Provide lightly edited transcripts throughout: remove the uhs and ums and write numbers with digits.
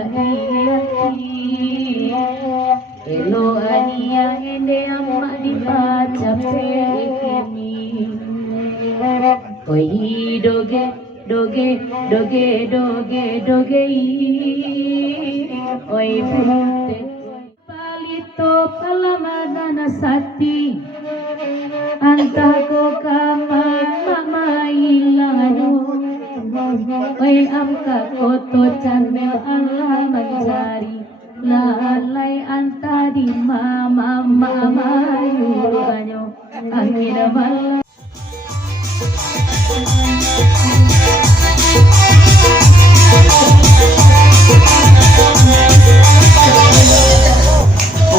hati elo ania ende amma dibaca pekini oi doge doge doge doge doge oi pute palito palamadana sati antako kama mama ilanganu oi amka koto channel Allah mencari lalai antadi mama mama yuranyo angin malam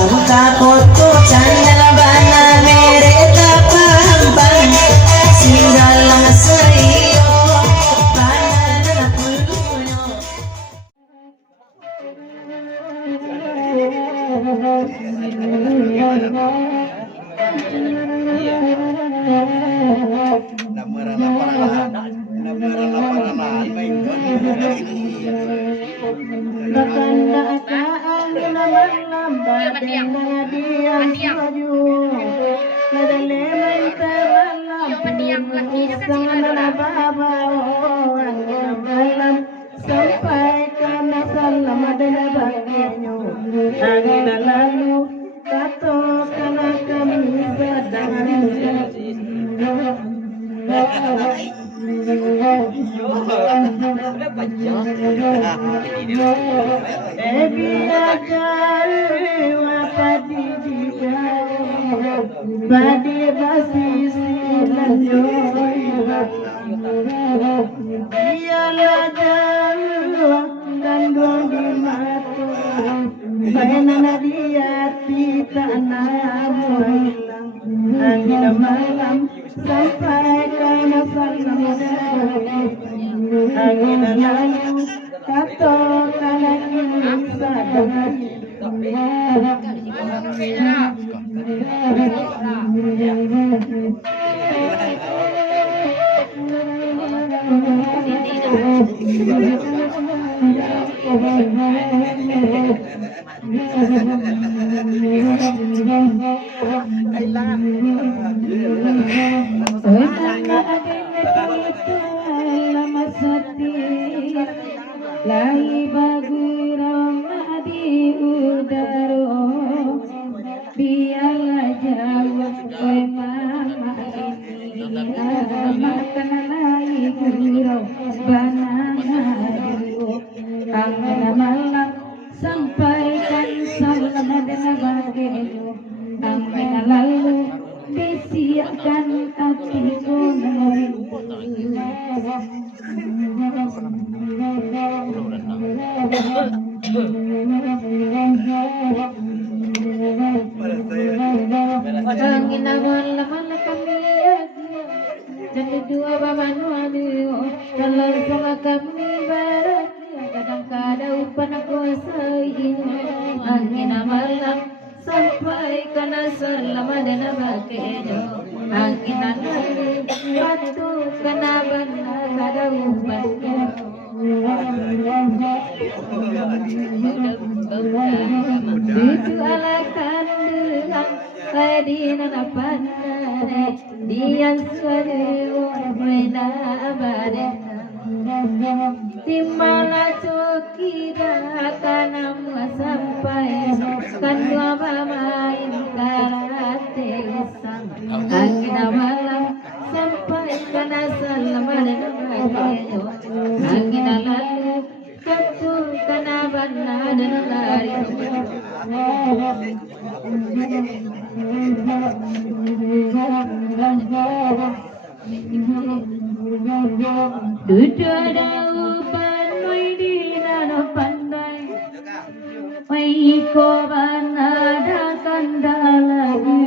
amka koto channel bana mere tapambang singgalang sayo bana puluyo sampai karena salam adalah bagiannya angin lalu kato karena kami sedang badi basis iyalah jalan gandong di mata mainan dia tidak namu hilang angin malam sampai karena salam angin lalu kato karena kini sadar Lai baguram di udara biarlah jauh oi mama ini makan lai gurau banana angin malam sampaikan salam dan bahagia angin lalu disiapkan hatiku angin malam kami jadi dua bamanu aduh kalau sama kami bahagia kadang-kadang upan aku seini angin malam sampai karena selama dan bahagia angin lalu batu kena benar kada upannya itu ala kandungan Adina pandane dian suara mena abade timala coki datang sampai kan dua main karate sang angin malam sampai kana salam angin lalu katu kana bana dan lari duduk daupan mai di nana pandai mai ko banada kandalagi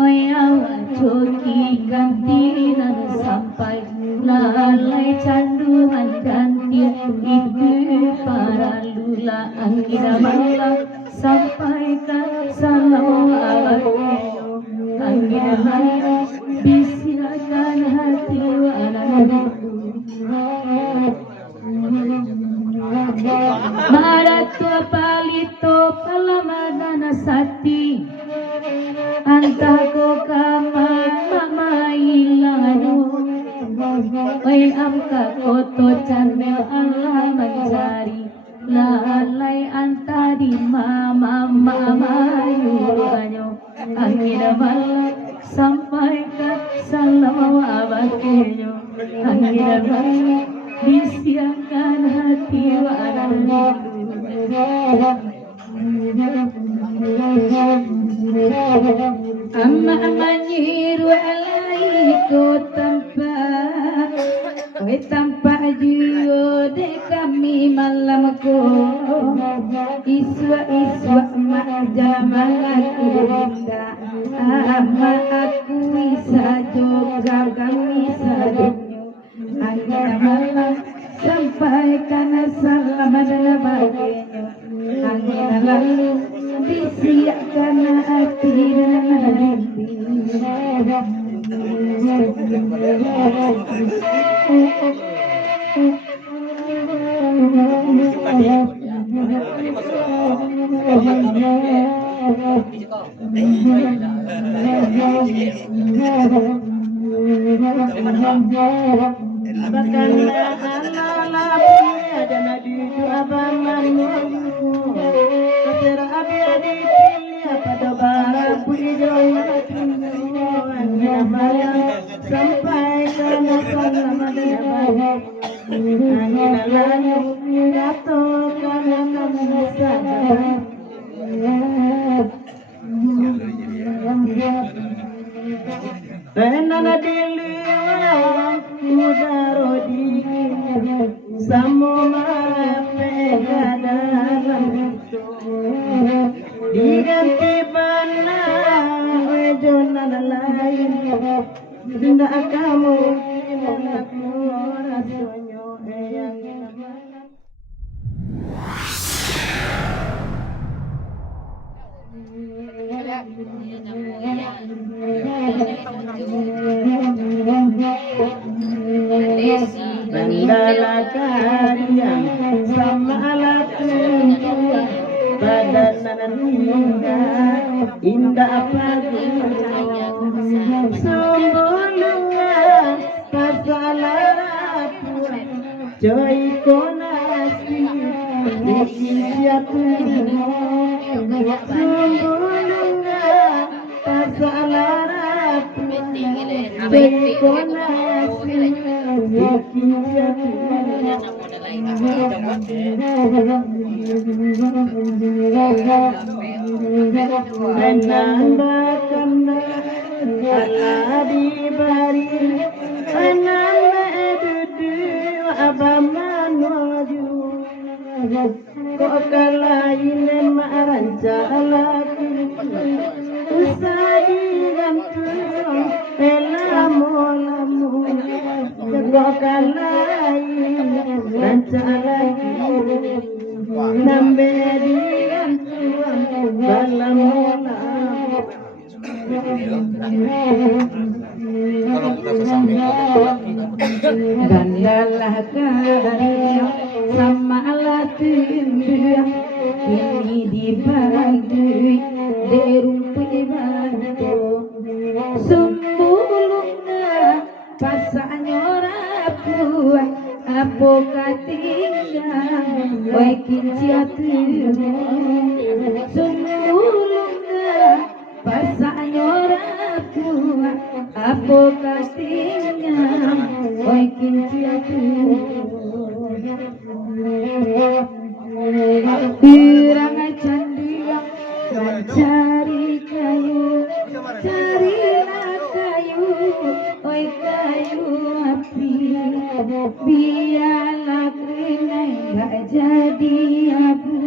oi awa coki ganti nana sampai lalai candu ganti ibu para lula angin malam sampaikan salam alaikum angin malam bisikan hati walau sati antako kama mama ilanu oi amka koto channel Allah mencari lalai antari mama mama yuranyo angin malam sampai ke salam abakenyo angin malam disiapkan hati warna amma amanyiru alaiku tanpa jude kami malamku iswa mak jamalaku rinda amma aku bisa juga kami sadunyo angin malam sampaikan salam dan bahagia angin lalu disiapkan hati dan hati sampai karena salam Nana dili udaro di samo pegadaran diganti bana jonan lain tidak kamu aku rasonyo yang Bandala kariang sama alat badan indah pagi sembulunga pasalah joy konasi disiatu sembulunga pasalah joy konasi menambahkan Allah diberi anak dudu abaman waju kok kalahin maranca lagi usah digantung elamu kok kalahin ranca lagi nambe digantung balamu Gandalah karya sama alat tindian ini dibagi derumpi bantu sembulungna pasanya rapu apa katinggal oi kinciatu sembulungna pasanya rapu apa katinggal oi kinciatu pirang candiang cari kayu carilah kayu oi kayu api biarlah keringai gak jadi abu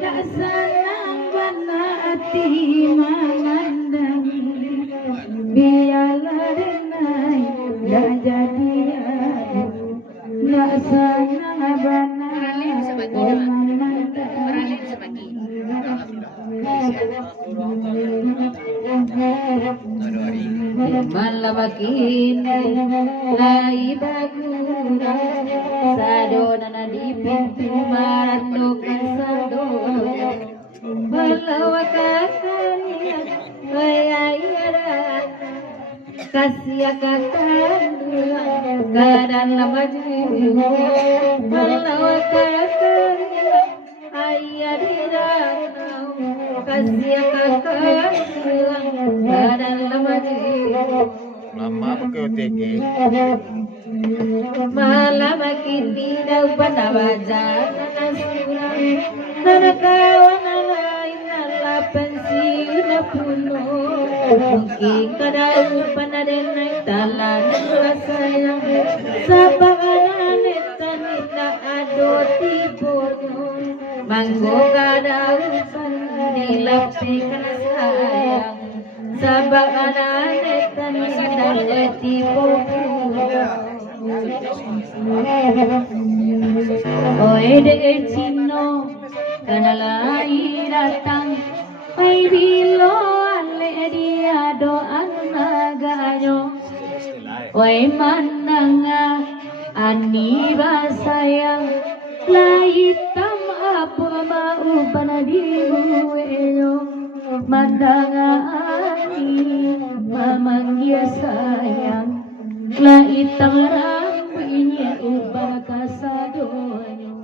gak senang banati memandangi biarlah denai gak jadi abu gak senang banati malawakin lai baguna sadona di pintu mandukan sadona malawakan kasih akan keadaan lamaju walau akan ayah dirana kasih akan keadaan lamaju Lama ke OTG. malam kini dah pada wajah nasura nanakawan lain ala pensiun puno mungkin kadang panadenai talan sayang sabangan tanina ado tibono manggo kadang pandilapikan sayang sabangan tanina tibono Oe de chino kanalai datang Oi bilo ale dia do anagayo Oi mananga ani basayang laitam apa mau panadibueyo mandanga ani mamanggia sayang laitam rambinya ubah kasadonyo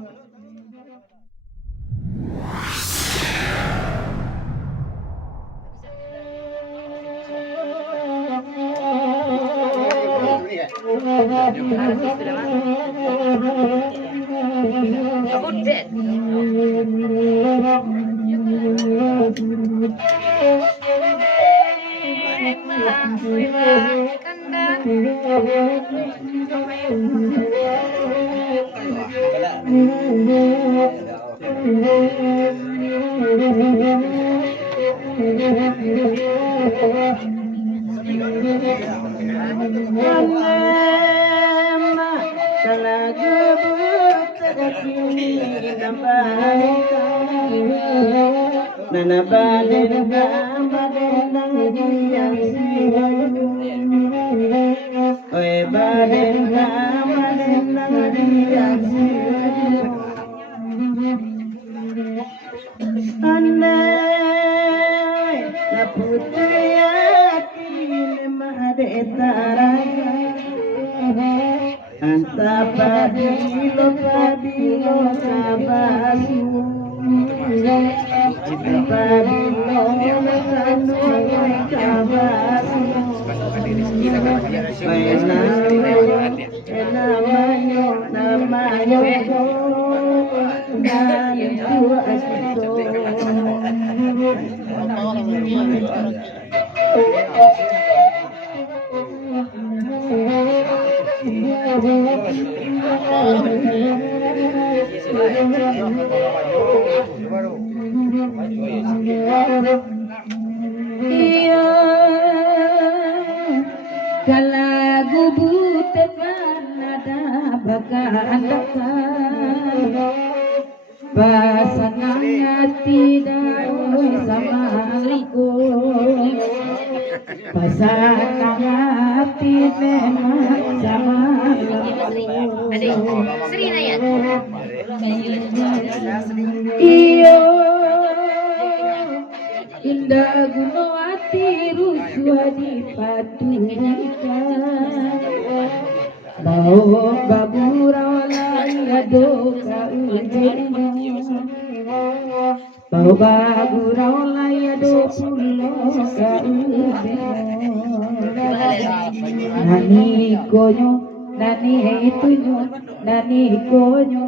Nana baden baden yang oe baden baden yang andai la putri hati made taranga anta padilo kabasu Iya, kalagu butekan ada bakaandakan pasangan hati daun sama liku pasangan hati memang sama iyo indah gunawati rusua dipatukan bau babura layado kaujeno bau babura layado pulo kaujeno nani konyo nani itunyo nani konyo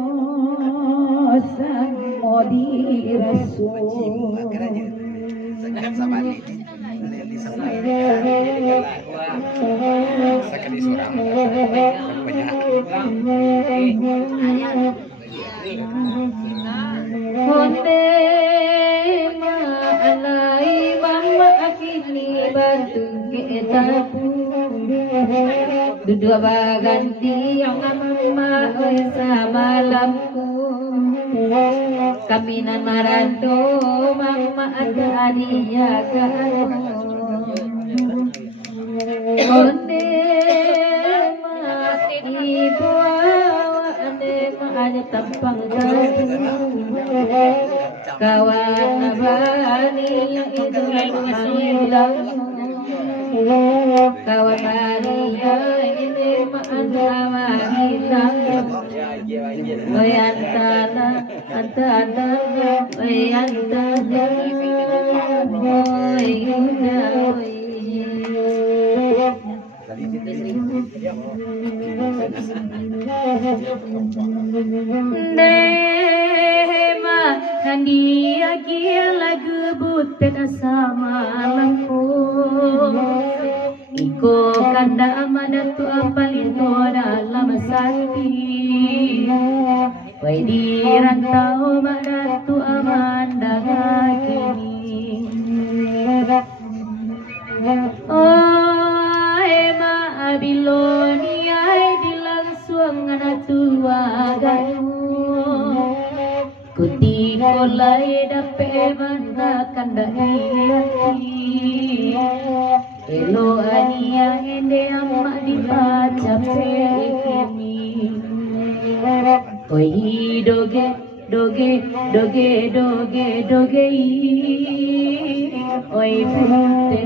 sang modi rasul Honde ma alai mama akini bantu kita duduk baganti yang mama oi samalamku kaminan marando mama ada dia kan onde ma ibu ande ma ada tampang kawan abani itu hilang kawan Maria ini maaf kita antara Dema Nandia gila gebutin sama alamku Iko kanda amanat tu apalito dalam sakti Wai di rantau manat tu amanda kini Oh ema abiloni ai dilangsung anak tua gayu Kuti kolai dape banda kanda hati Elo ania ende amma dibaca pekini Oi doge Oi pute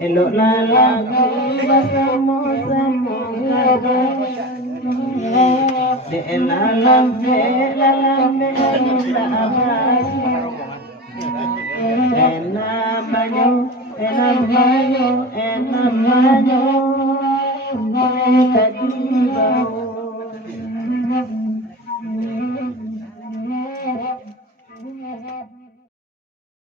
Elok lalaki bersama-sama de lalam enak banyo mereka di bawah